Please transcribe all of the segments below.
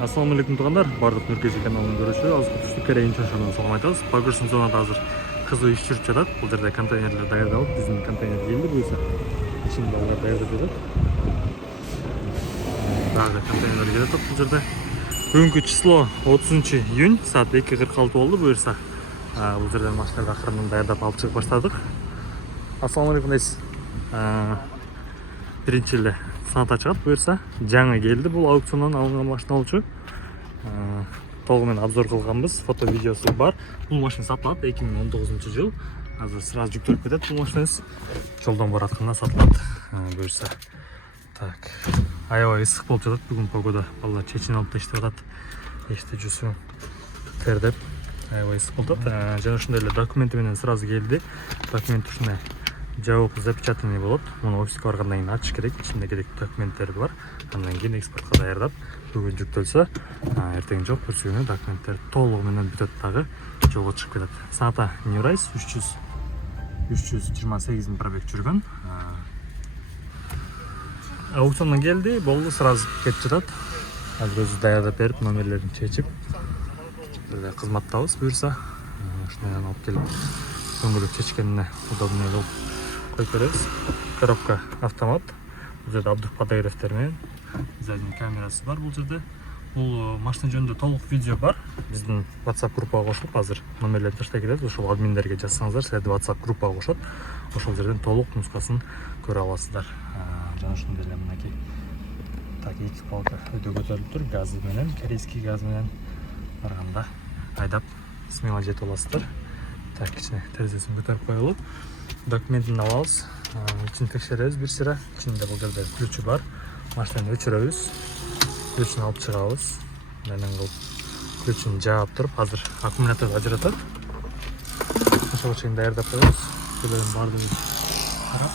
Assalamu alaikum туғандар, бардық Нұркеші каналының көруші, азық түстік кәрейін чошанын соғым айтамыз. Багаждың зонада азыр қызу іш жүріп жатады. Бұл жерде контейнерлер дайырдалып, біздің контейнер келді бұйса. Ішінде олар дайырдап жатады. Дағы контейнерлер келеді бұл жерде. Бүгінгі число 30 июнь, саат 2:46 болды бұйырса. Бұл жерден машиналарды ақырынан дайырдап алып шығып баштадық. Ассаламу алейкум дейсіз. Бірінші елде санат ашығат бұйырса. Жаңа келді бұл аукционнан алынған машина олчу. Толығымен обзор қылғанбыз, фото-видеосы бар. Бұл машина сатылады 2019 жыл. Азыр сразу жүктеліп кетеді бұл машинаңыз. Жолдан баратқанда сатылады бұйырса. Так, аябай ыстық болып жатады бүгін погода. Балалар чечен алып та іштеп жатады. Ешті жүсі тердеп. Аябай ыстық болып жатады. Және ушундай эле документи менен сразу келди. Документ ушундай жауап запечатанный болады. Мұны офиске барғандан кейін açыш керек. Ішінде керекті документтері бар. Андан кейін экспортқа дайырдап, бүгін жүктелсе, ертең жоқ бүрсігіне документтер толығыменен бүтеді дағы жолға шығып кетеді. Саната New Rise 328 пробег жүрген. Аукционнан келді, болды, сразу кетіп жатады. Азыр өзі дайырдап беріп, номерлерін чечіп, қызматтабыз бұйырса. Шынайдан алып келіп, дөңгелек чечкеніне удобный болып қойып береміз. Коробка автомат. Бұл жерде Абдух подогревтермен, задний камерасы бар бұл жерде. Бұл машина жөнінде толық видео бар. Біздің WhatsApp группаға қосылып, азыр номерлерді таштай кетеді. Ошол админдерге жазсаңыздар, сіздерді WhatsApp группаға қосады. Ошол жерден толық нұсқасын көре аласыздар. Жана ушундай эле мынакей. Так, эки палка өтө көтөрүлүп тур, газы менен, корейский газ менен барганда айдап смело жетип аласыздар. Так, кичине терезесин көтөрүп коелу. Документин алабыз. İçini tekşereriz bir sıra. İçinde bu жерде ключі бар. Машинаны өчүрөбүз. Ключін алып чыгабыз. Менен кылып ключін жаап туруп, азыр аккумуляторду ажыратат. Ошого чейин даярдап коебуз. Булардын баардыгын карап.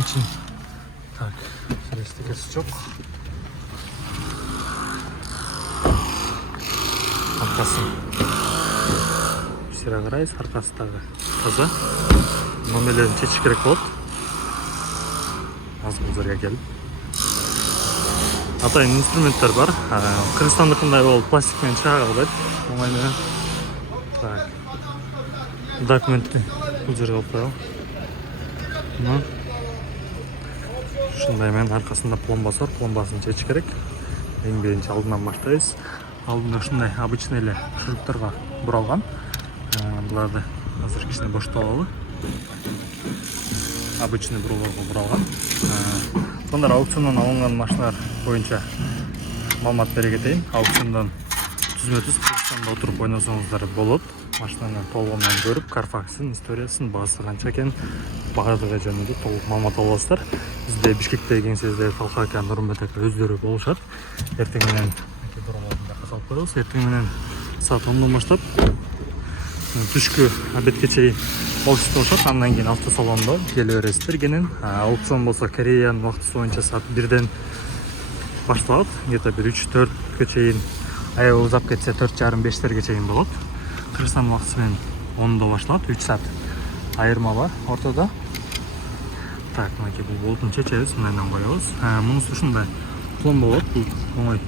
İçin. Так, стекерси жок. Аркасын. Bir sıra карайбыз, аркасы дагы таза. Номерлерін чечиш керек болады. Азыр бұл жерге келіп. Атайын инструменттер бар. Кыргызстандыкындай ол пластикмен чыга калбайт. Оңай менен. Так. Документти бұл жерге алып коелу. Ушундай менен аркасында пломбасы бар. Пломбасын чечиш керек. Эң биринчи алдынан баштайбыз. Алдында ушундай обычный эле шурупторго буралган. Буларды азыр кичине боштоп алалы. Обычный бурулорго буралган. Сондар аукциондан алынган машиналар боюнча маалымат бере кетейин. Аукциондан түзмө-түз Кыргызстанда отуруп ойносоңуздар болот. Машинаны толугунан көрүп, Carfax'ын, историясын, баасы канча экен, баардыгы жөнүндө толук маалымат аласыздар. Бизде Бишкектеги кеңседе Талкака, Нурмбет ака өздөрү болушат. Эртең менен бурулордун салып коебуз. Эртең менен саат 10дон баштап түшкү обедке чейин офисте болушат. Андан кийин автосалондо келе бересиздер кенен. Аукцион болсо Кореянын убактысы боюнча саат 1ден башталат. Где-то 3-4кө чейин, аябай узап кетсе 4:30-5терге чейин болот. Кыргызстан убактысы менен 10до башталат. 3 саат айырма бар ортодо. Так, мынакей бул болтун чечебиз, мындан коебуз. Мунусу ушундай пломба болот. Бул оңой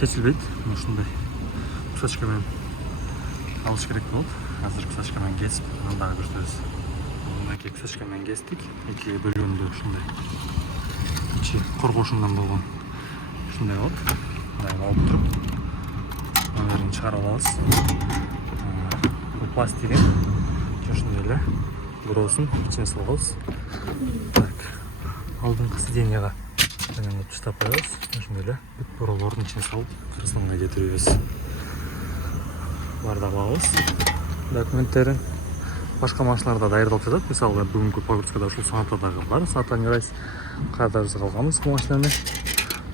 чечилбейт. Ушундай кусачка менен алыш керек болот. Азыр кусачка менен кесип, андагы көрсөтөбүз. Мынакей кусачка менен кестик. Эки бөлгөндө ушундай ичи коргошундан болгон ушундай болот. Мындай алып туруп, номерин чыгарып алабыз. Бул пластиги ушундай эле бросын ичине салабыз. Так, алдыңкы сиденьяга менен таштап коебуз. Ушундай эле бүт боролордун ичине салып, Кыргызстанга кетиребиз. Бардыгы алабыз. Документтерин башка машиналарда дайырдалып жатат. Мисалы, бүгүнкү погрузкада ушул санатадагы бар. Саната New Rise кадрларыбызга алганбыз бул машинаны.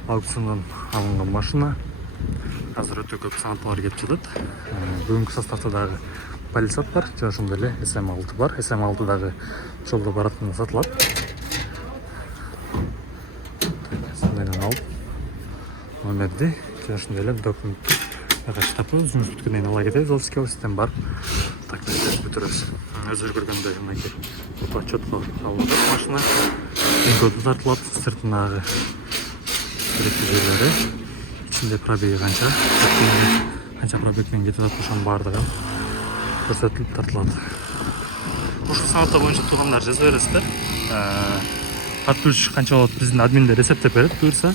Аукциондан алынган машина. Азыр өтө көп санаталар кетип жатат. Бүгүнкү составда дагы Palisade бар, жана ошондой эле SM6 бар. SM6 дагы жолдо баратканда сатылат. Сандайдан алып номерди, жана ошондой эле документ таштапбыз. Жұмыс бүткөндөн кийин ала кетебиз. Офиске офистен барып, так бүтүрөбүз. Өзү көргөндөй мынакей четко алынып машина. Эң көбү тартылат, сыртындагы жерлери içinde пробеги қанша пробегмен кетіп жатыр, ошонун баардыгы көрсөтүлүп тартылат. Ушул санаттар боюнча туугандар жаза бересиздер. Подписчик канча болот биздин админдер эсептеп берет. Буюрса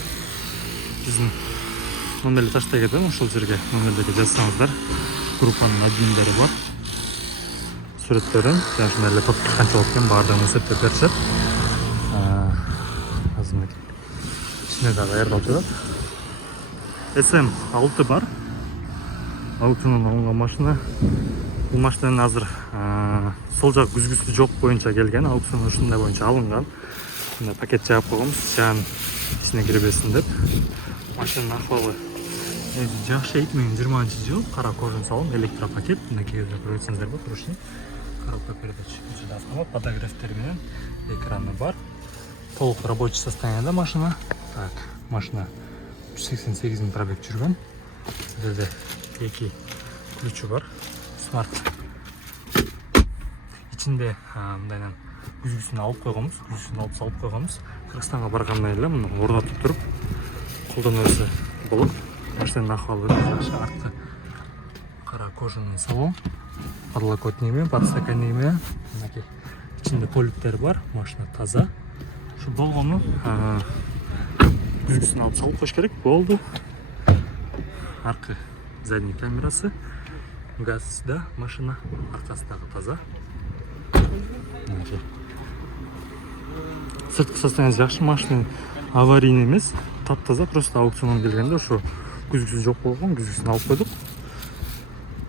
биздин номерди таштай кетем, ошол жерге номердеги жазсаңыздар, группанын админдери бар. Сүрөттөрүн жана ушундай эле подписчик канча болот экен баардыгын эсептеп беришет. Азыр ичине дагы аярдалып жатат. SM6 бар. Аукциондан алынган машина. Бул машинанын азыр сол жак күзгүсү жок боюнча келген. Аукцион ушундай боюнча алынган. Мына пакет жаап койгонбуз, жан ичине кире берсин деп. Машинанын акыбалы жакшы. 2020-жыл кара кожун салым, электропакет. Мынакей жерде көрсөңүздөр бар, турушный. Коробка передач, ичинде автомат, подогревтер менен экраны бар. Толук рабочий состоянияда машина. Так, машина 188 000 пробег жүргөн. Жерде 2 ключу бар. Смарт. Ичинде мындайдан күзгүсүн алып койгонбуз, салып койгонбуз. Кыргызстанга баргандан эле муну орнотуп туруп колдонуусу болуп, машинанын акыбалы жакшы. Арткы кара кожаный салон, подлокотниги, подстаканниги, мынакей ичинде политтер бар, машина таза. Ушу болгону күзгүсүн алып салып коюш керек. Болду. Аркы задний камерасы, газда машина, аркасы дагы таза. Сырткы состояниясы жакшы, машина аварийный эмес, таптаза, просто аукциондан келгенде ушу күзгүсү жок болгон, күзгүсүн алып койдук.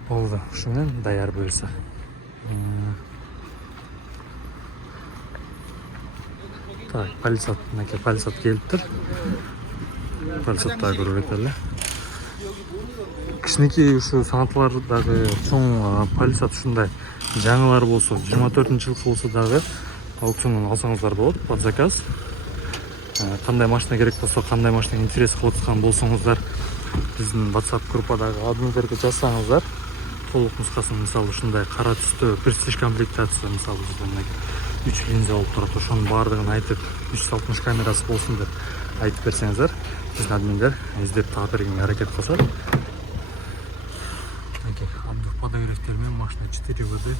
Болду, ушу менен даяр буюрса. Так, полисат, мынакей полисат келиптир. Полисат дагы көрүп эле. Кичинекей ушу санаттардагы чоң полисат ушундай жаңылар болсо, 24-жылкы болсо дагы аукциондан алсаңыздар болот, под заказ. Кандай машина керек болсо, кандай машина интерес кылып аткан болсоңуздар, биздин WhatsApp группадагы админдерге жазсаңыздар, толук нускасын, мисалы ушундай кара түстө престиж комплектация, мисалы bizde 3 линза болуп турат, ошонун баардыгын айтып, 360 камерасы болсун деп айтып берсеңиздер, биздин админдер издеп таап бергенге аракет кылышат. Мынакей абдух подогревтер менен машина 4WD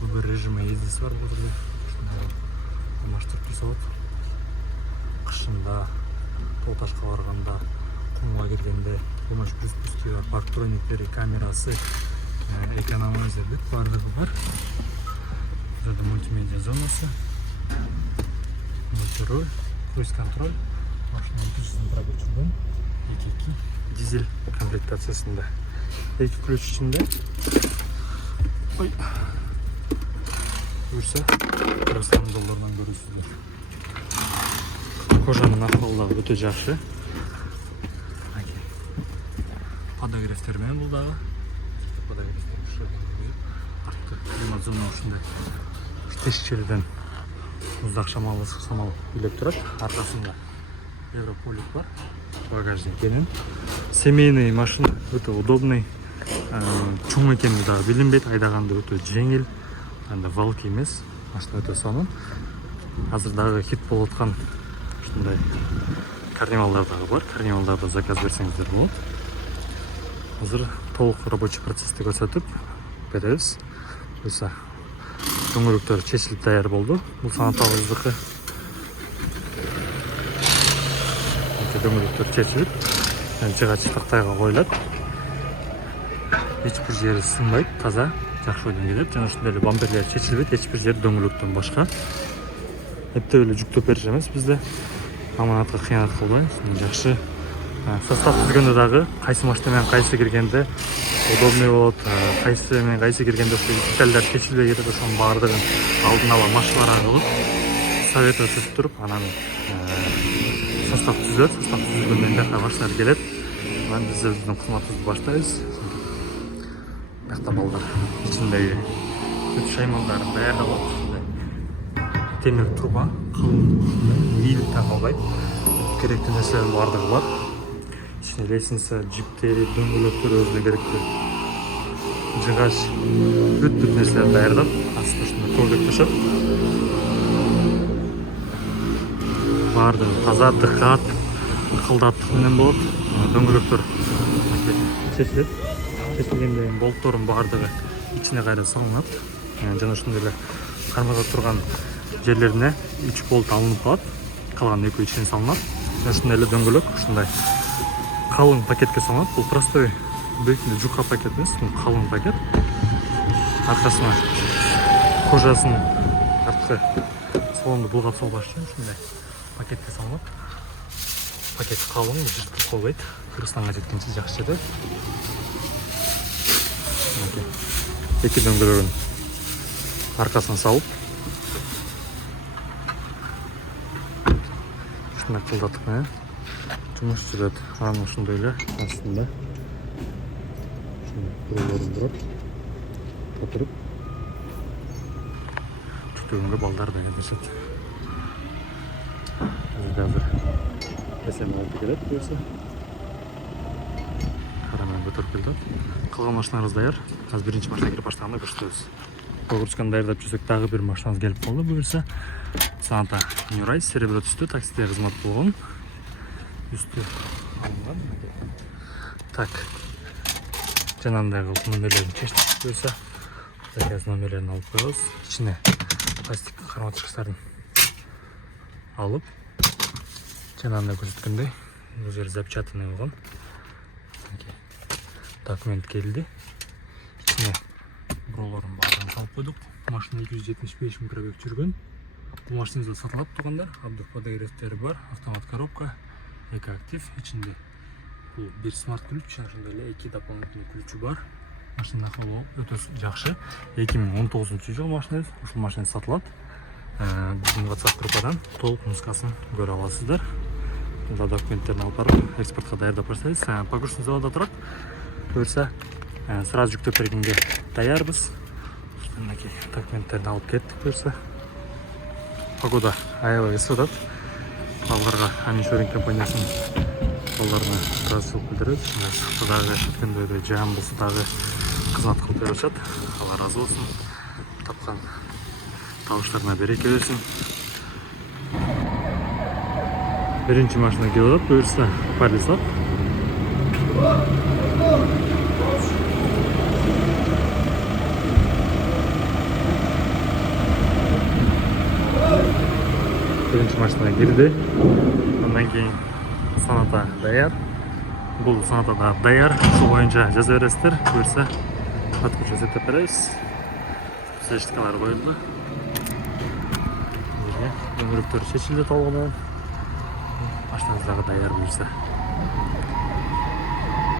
выбор режима ездеси бар бул жерде. Ушундай алмаштырып турса болот. Кышында, тоо ташка барганда, кумга киргенде, помощь при спуске бар, парктрониктери, камерасы, экономайзер деп баардыгы бар. Burada multimedya zonası, multirol, cruise control, машинanın tuşunun pробегчүгүн 2.2 dizel комплектациясында. 2 ключ içinde. Ой. Буюрса, Кыргызстан жолдорунан көрүсүздөр. Кожанын акыбалы дагы өтө жакшы. Подогревтер менен бул дагы. Подогревтер артты климат зона ушундай. Тешчелден муздак шамал үйлөп турат. Аркасында Европолик бар. Багажник кенен. Семейный машина, өтө удобный. Чоң экени дагы билинбейт, айдаганда өтө жеңил. Анда валки эмес, машина өтө сонун. Азыр дагы хит болуп аткан ушундай карнивалдар дагы бар. Карнивалдарда заказ берсеңиздер болот. Азыр толук рабочий процессти көрсөтүп беребиз. Буюрса дөңгөлөктөр чечилип даяр болду. Бул санаттабыздыкы. Дөңгөлөктөр чечилип, жыгач тактайга коюлат. Эч бир жери сынбайт, таза, жакшы ойдон келет. Жана ушундай эле бамперлер чечилбейт, эч бир жери дөңгөлөктөн башка. Эптеп эле жүктөп бериши эмес бизде. Аманатка кыянат кылбай, жакшы. Состав түзгөндө дагы кайсы машина менен кайсы киргенде удобный болот, кайсы менен кайсы киргенде детальдар чечилбей кетет, ошонун баардыгын алдын ала машиналар кылып совет өтүп туруп, анан состав түзүлөт. Состав түзүлгөндөн кийин машиналар келет. Анан биз өздүн кызматыбызды баштайбыз. Бакта балдар ичиндеги бүт шаймандарын даярдап ушундай темир труба, кылым, ийилип так албайт. Керектүү нерселердин баардыгы бар. Лестница, джиптери, дөңгөлөктөр өзүнө керектүү. Жыгач, бүт нерселерди даярдап, астына ушундай коврик ташап. Баардыгы таза, дыкат, ыкылдаттык менен болот. Дөңгөлөктөр чечилет. Чечилгенде болттордун баардыгы ичине кайра салынат. Жана ошондой эле кармада турган жерлерине 3 болт алынып калат. Калган 2 ичине салынат. Ошондой эле дөңгөлөк ушундай калың пакетке салынат. Бул простой бетинде жука пакет эмес, бул калың пакет. Аркасына кожасын арткы салонду булгап салбаш үчүн ушундай пакетке салынат. Пакет калың, жыртылып калбайт. Кыргызстанга жеткенче жакшы жетет. Эки дөңгөлөгүн аркасына салып ушундай кылдатып жумуш жүрөт. Анан ушундай эле астында бурулорун буруп отуруп түтүгөнгө балдар даярдашат. Азыр эсеме алып келет буюрса. Караман көтөрүп келди. Калган машиналарыбыз даяр. Азыр биринчи машина кирип баштаганда көрсөтөбүз. Погрузканы даярдап жүрсөк, дагы бир машинабыз келип калды. Буюрса Саната Нюрай серебро түстүү таксиде кызмат болгон. Үстү алынган. Так. Жанагындай кылып номерлерин чечтик. Буюрса заказ номерлерин алып коебуз. Ичине пластик карматышкычтарын алып, жанагындай көрсөткөндөй, бул жер запечатанный болгон. Документ келди. İçine buraların bağlarını салып koyduk. Машина 275 000 пробег жүргөн. Бул машинада сатылып тургандар. Абдык подогревтери бар, автомат коробка, экоактив. İçinde бул бир смарт ключ, ошондой эле 2 дополнительный ключу бар. Машина ахвалы өтө жакшы. 2019-жылы машинабыз. Ушул машина сатылат. Биздин WhatsApp группадан толук нускасын көрө аласыздар. Бул документтерин алып барып, экспортко даярдап берсеңиз, погрузочный заводда турат. Буюрса, сразу жүктөп бергенге даярбыз. Мынакей документтерин алып кеттик. Буюрса, погода аябай ысып атат. Балдарга Анишоринг компаниясынын балдарына ыраазычылык билдирет. Шыкты дагы өткөндө жаам болсо дагы кызмат кылып берип атышат. Алла ыраазы болсун. Тапкан табыштарына береке берсин. Биринчи машина келип атат. Буюрса, Палисад. Birinci maçına girdi. Ondan keyin Sanata dayar. Bul Sanata da dayar. Şu boyunca жаза бересиздер. Буюрса, аткы жасап беребиз. Сечтикалар коюлду. Дөңгөлөктөр чечилди толугунан. Машинабыз дагы даяр буюрса.